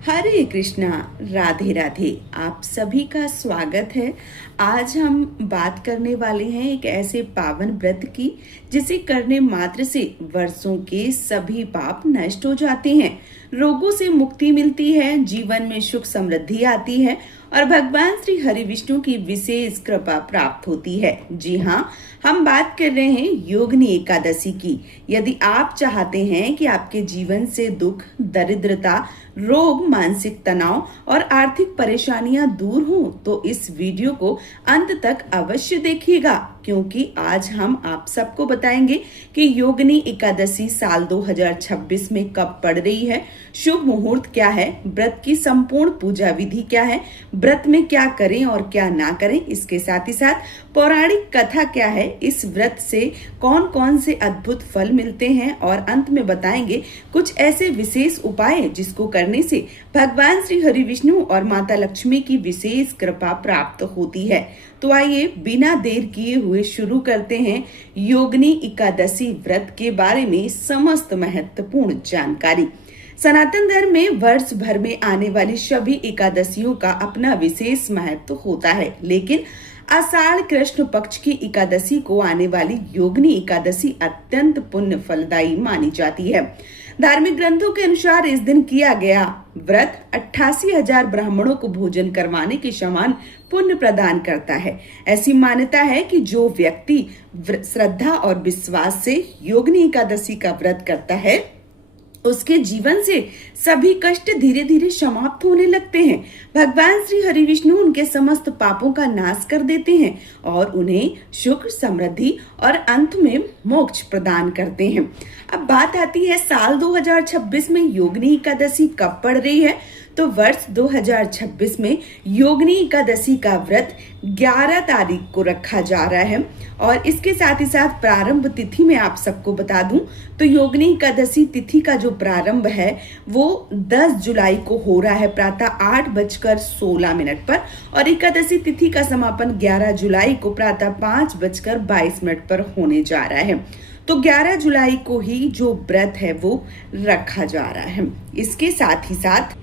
हरे कृष्णा। राधे राधे। आप सभी का स्वागत है। आज हम बात करने वाले हैं एक ऐसे पावन व्रत की जिसे करने मात्र से वर्षों के सभी पाप नष्ट हो जाते हैं, रोगों से मुक्ति मिलती है, जीवन में सुख समृद्धि आती है और भगवान श्री हरि विष्णु की विशेष कृपा प्राप्त होती है। जी हाँ, हम बात कर रहे हैं योगिनी एकादशी की। यदि आप चाहते हैं कि आपके जीवन से दुख, दरिद्रता, रोग, मानसिक तनाव और आर्थिक परेशानियां दूर हों तो इस वीडियो को अंत तक अवश्य देखिएगा, क्योंकि आज हम आप सबको बताएंगे कि योगिनी एकादशी साल 2026 में कब पड़ रही है, शुभ मुहूर्त क्या है, व्रत की संपूर्ण पूजा विधि क्या है, व्रत में क्या करें और क्या ना करें, इसके साथ ही साथ पौराणिक कथा क्या है, इस व्रत से कौन कौन से अद्भुत फल मिलते हैं और अंत में बताएंगे कुछ ऐसे विशेष उपाय जिसको करने से भगवान श्री हरि विष्णु और माता लक्ष्मी की विशेष कृपा प्राप्त होती है। तो आइए बिना देर किए हुए शुरू करते हैं योगिनी एकादशी व्रत के बारे में समस्त महत्वपूर्ण जानकारी। सनातन धर्म में वर्ष भर में आने वाली सभी एकादशियों का अपना विशेष महत्व होता है, लेकिन आषाढ़ कृष्ण पक्ष की एकादशी को आने वाली योगिनी एकादशी अत्यंत पुण्य फलदायी मानी जाती है। धार्मिक ग्रंथों के अनुसार इस दिन किया गया व्रत 88,000 ब्राह्मणों को भोजन करवाने के समान पुण्य प्रदान करता है। ऐसी मान्यता है कि जो व्यक्ति श्रद्धा और विश्वास से योगिनी एकादशी का व्रत करता है उसके जीवन से सभी कष्ट धीरे धीरे समाप्त होने लगते हैं। भगवान श्री हरि विष्णु उनके समस्त पापों का नाश कर देते हैं और उन्हें सुख, समृद्धि और अंत में मोक्ष प्रदान करते हैं। अब बात आती है साल 2026 में योगिनी एकादशी कब पड़ रही है। तो वर्ष 2026 में योगिनी एकादशी का व्रत 11 तारीख को रखा जा रहा है और इसके साथ ही साथ प्रारंभ तिथि में आप सबको बता दूं तो योगिनी एकादशी तिथि का जो प्रारंभ है वो 10 जुलाई को हो रहा है प्रातः 8:16 पर और एकादशी तिथि का समापन 11 जुलाई को प्रातः 5:22 पर होने जा रहा है। तो 11 जुलाई को ही जो व्रत है वो रखा जा रहा है। इसके साथ ही साथ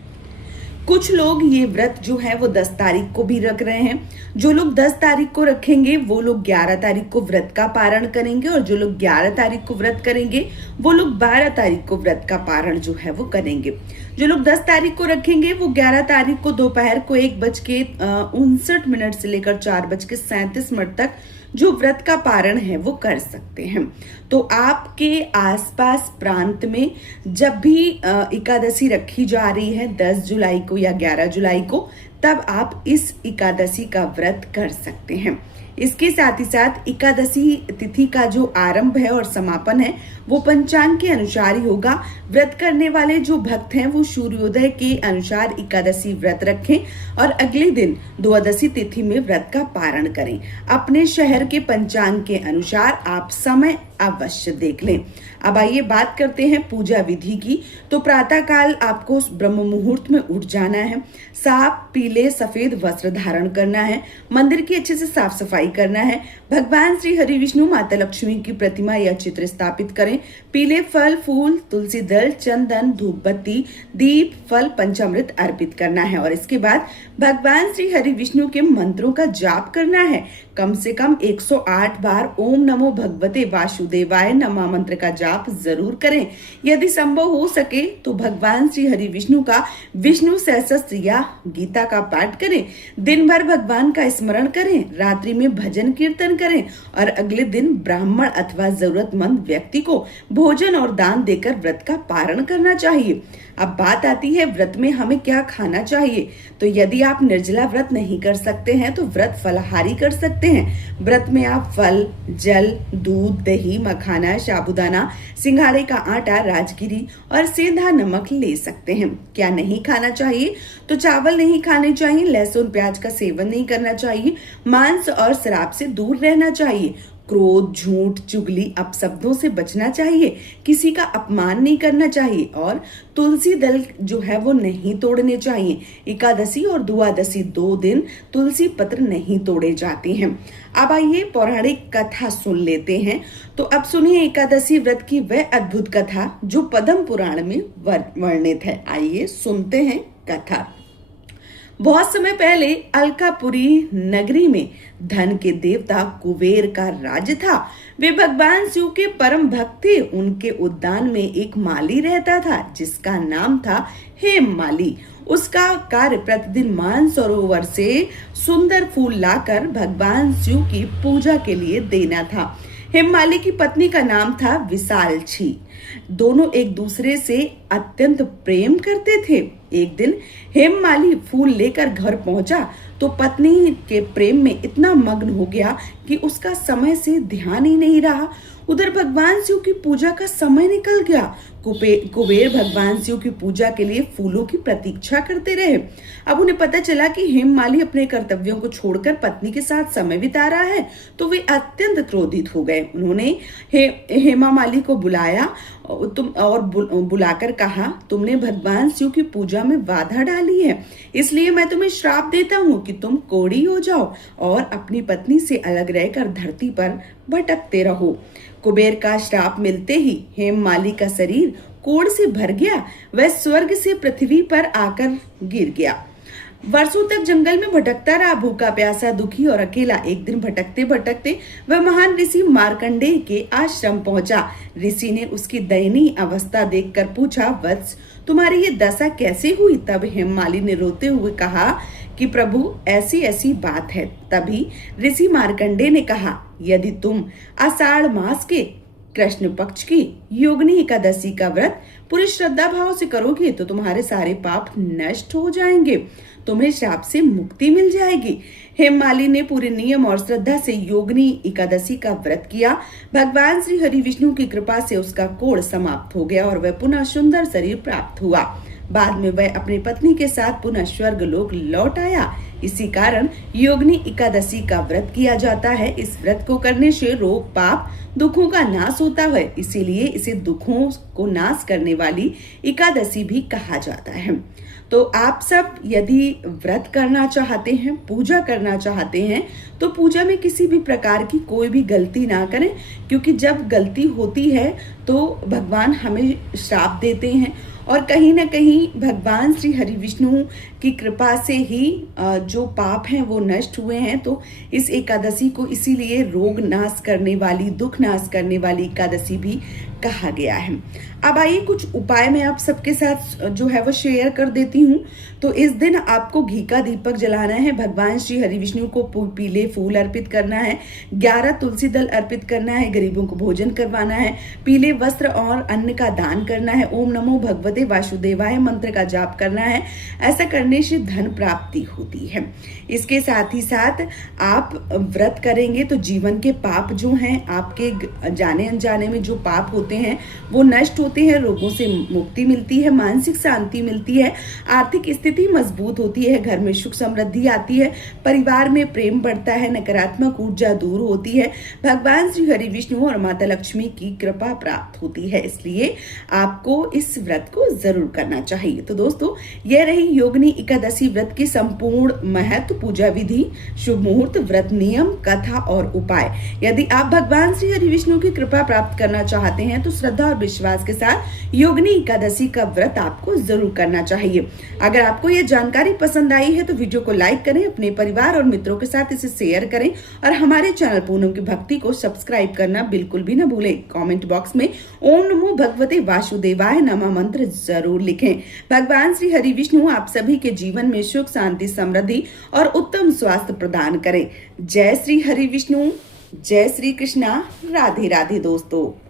कुछ लोग ये व्रत जो है वो 10 तारीख को भी रख रहे हैं। जो लोग 10 तारीख को रखेंगे वो लोग 11 तारीख को व्रत का पारण करेंगे और जो लोग 11 तारीख को व्रत करेंगे वो लोग 12 तारीख को व्रत का पारण जो है वो करेंगे। जो लोग 10 तारीख को रखेंगे वो 11 तारीख को दोपहर को 1:59 से लेकर 4:37 तक जो व्रत का पारण है वो कर सकते हैं। तो आपके आसपास प्रांत में जब भी एकादशी रखी जा रही है 10 जुलाई को या 11 जुलाई को, तब आप इस एकादशी का व्रत कर सकते हैं। इसके साथ ही साथ एकादशी तिथि का जो आरंभ है और समापन है वो पंचांग के अनुसार ही होगा। व्रत करने वाले जो भक्त हैं वो सूर्योदय के अनुसार एकादशी व्रत रखें और अगले दिन द्वादशी तिथि में व्रत का पारण करें। अपने शहर के पंचांग के अनुसार आप समय अवश्य देख लें। अब आइए बात करते हैं पूजा विधि की। तो प्रातः काल आपको ब्रह्म मुहूर्त में उठ जाना है, साफ पीले सफेद वस्त्र धारण करना है, मंदिर की अच्छे से साफ सफाई करना है, भगवान श्री हरि विष्णु माता लक्ष्मी की प्रतिमा या चित्र स्थापित करें, पीले फल, फूल, तुलसी दल, चंदन, धूप बत्ती, दीप, फल, पंचामृत अर्पित करना है और इसके बाद भगवान श्री हरि विष्णु के मंत्रों का जाप करना है। कम से कम 108 बार ओम नमो भगवते वासुदेवाय नमः मंत्र का जाप जरूर करें। यदि संभव हो सके तो भगवान श्री हरि विष्णु का विष्णु सहस्त्र या गीता का पाठ करें। दिन भर भगवान का स्मरण करें, रात्रि में भजन कीर्तन करें और अगले दिन ब्राह्मण अथवा जरूरतमंद व्यक्ति को भोजन और दान देकर व्रत का पारण करना चाहिए। अब बात आती है व्रत में हमें क्या खाना चाहिए। तो यदि आप निर्जला व्रत नहीं कर सकते हैं तो व्रत फलाहारी कर सकते हैं। व्रत में आप फल, जल, दूध, दही, मखाना, साबूदाना, सिंघाड़े का आटा, राजगिरी और सेंधा नमक ले सकते हैं। क्या नहीं खाना चाहिए तो चावल नहीं खाने चाहिए, लहसुन प्याज का सेवन नहीं करना चाहिए, मांस और शराब से दूर रहना चाहिए, क्रोध, झूठ, चुगली, अपशब्दों से बचना चाहिए, किसी का अपमान नहीं करना चाहिए और तुलसी दल जो है वो नहीं तोड़ने चाहिए। एकादशी और द्वादशी 2 दिन तुलसी पत्र नहीं तोड़े जाते हैं। अब आइए पौराणिक कथा सुन लेते हैं। तो अब सुनिए एकादशी व्रत की वह अद्भुत कथा जो पद्म पुराण में वर्णित है। आइए सुनते हैं। कथा। बहुत समय पहले अलकापुरी नगरी में धन के देवता कुबेर का राज्य था। वे भगवान शिव के परम भक्त थे। उनके उद्यान में एक माली रहता था जिसका नाम था हेम माली। उसका कार्य प्रतिदिन मानसरोवर से सुंदर फूल लाकर भगवान शिव की पूजा के लिए देना था। हेममाली की पत्नी का नाम था विशालक्षी। दोनों एक दूसरे से अत्यंत प्रेम करते थे। एक दिन हेममाली फूल लेकर घर पहुंचा तो पत्नी के प्रेम में इतना मग्न हो गया कि उसका समय से ध्यान ही नहीं रहा। उधर भगवान शिव की पूजा का समय निकल गया। कुबेर भगवान शिव की पूजा के लिए फूलों की प्रतीक्षा करते रहे। अब उन्हें पता चला कि हेममाली अपने कर्तव्यों को छोड़कर पत्नी के साथ समय बिता रहा है तो वे अत्यंत क्रोधित हो गए। उन्होंने हेमा माली को बुलाया और बुलाकर कहा, तुमने भगवान शिव की पूजा में बाधा डाली है, इसलिए मैं तुम्हें श्राप देता हूँ कि तुम कोढ़ी हो जाओ और अपनी पत्नी से अलग रहकर धरती पर भटकते रहो। कुबेर का श्राप मिलते ही हेममाली का शरीर कोढ़ से भर गया। वह स्वर्ग से पृथ्वी पर आकर गिर गया। वर्षों तक जंगल में भटकता रहा, भूखा प्यासा दुखी और अकेला। एक दिन भटकते भटकते वह महान ऋषि मार्कंडेय के आश्रम पहुंचा। ऋषि ने उसकी दयनीय अवस्था देखकर पूछा, वत्स तुम्हारी ये दशा कैसे हुई? तब हेममाली ने रोते हुए कहा कि प्रभु ऐसी ऐसी बात है। तभी ऋषि मार्कंडेय ने कहा, यदि तुम आषाढ़ मास के कृष्ण पक्ष की योगिनी एकादशी का व्रत पूरी श्रद्धा भाव से करोगे तो तुम्हारे सारे पाप नष्ट हो जाएंगे, तुम्हें श्राप से मुक्ति मिल जाएगी। हेममाली ने पूरे नियम और श्रद्धा से योगिनी एकादशी का व्रत किया। भगवान श्री हरि विष्णु की कृपा से उसका कोढ़ समाप्त हो गया और वह पुनः सुंदर शरीर प्राप्त हुआ। बाद में वह अपनी पत्नी के साथ पुनः स्वर्ग लोक लौट आया। इसी कारण योगिनी एकादशी का व्रत किया जाता है। इस व्रत को करने से रोग पाप दुखों का नाश होता है, इसीलिए इसे दुखों को नाश करने वाली एकादशी भी कहा जाता है। तो आप सब यदि व्रत करना चाहते हैं, पूजा करना चाहते हैं, तो पूजा में किसी भी प्रकार की कोई भी गलती ना करें, क्योंकि जब गलती होती है तो भगवान हमें श्राप देते हैं और कहीं ना कहीं भगवान श्री हरि विष्णु की कृपा से ही जो पाप हैं वो नष्ट हुए हैं। तो इस एकादशी को इसीलिए रोग नाश करने वाली, दुख नाश करने वाली एकादशी भी कहा गया है। अब आइए कुछ उपाय मैं आप सबके साथ जो है वो शेयर कर देती हूँ। तो इस दिन आपको घी का दीपक जलाना है, भगवान श्री हरि विष्णु को पीले फूल अर्पित करना है, 11 तुलसी दल अर्पित करना है, गरीबों को भोजन करवाना है, पीले वस्त्र और अन्न का दान करना है, ओम नमो भगवते वासुदेवाय मंत्र का जाप करना है। ऐसा करने से धन प्राप्ति होती है। इसके साथ ही साथ आप व्रत करेंगे तो जीवन के पाप जो हैं, आपके जाने अनजाने में जो पाप होते हैं वो नष्ट होते हैं, रोगों से मुक्ति मिलती है, मानसिक शांति मिलती है, आर्थिक स्थिति मजबूत होती है, घर में सुख समृद्धि आती है, परिवार में प्रेम बढ़ता है, नकारात्मक ऊर्जा दूर होती है, भगवान श्री हरि विष्णु और माता लक्ष्मी की कृपा प्राप्त होती है। इसलिए आपको इस व्रत को जरूर करना चाहिए। तो दोस्तों, यह रही योगिनी एकादशी व्रत की संपूर्ण महत्व, पूजा विधि, शुभ मुहूर्त, व्रत नियम, कथा और उपाय। यदि आप भगवान श्री हरि विष्णु की कृपा प्राप्त करना चाहते हैं तो श्रद्धा और विश्वास के साथ योगिनी एकादशी का व्रत आपको जरूर करना चाहिए। अगर आपको यह जानकारी पसंद आई है तो वीडियो को लाइक करें, अपने परिवार और मित्रों के साथ इसे शेयर करें और हमारे चैनल पूनम की भक्ति को सब्सक्राइब करना बिल्कुल भी न भूलें। कमेंट बॉक्स में ओम नमो भगवते वासुदेवाय नमः मंत्र जरूर लिखें। भगवान श्री हरि विष्णु आप सभी के जीवन में सुख, शांति, समृद्धि और उत्तम स्वास्थ्य प्रदान करें। जय श्री हरि विष्णु, जय श्री कृष्णा, राधे राधे दोस्तों।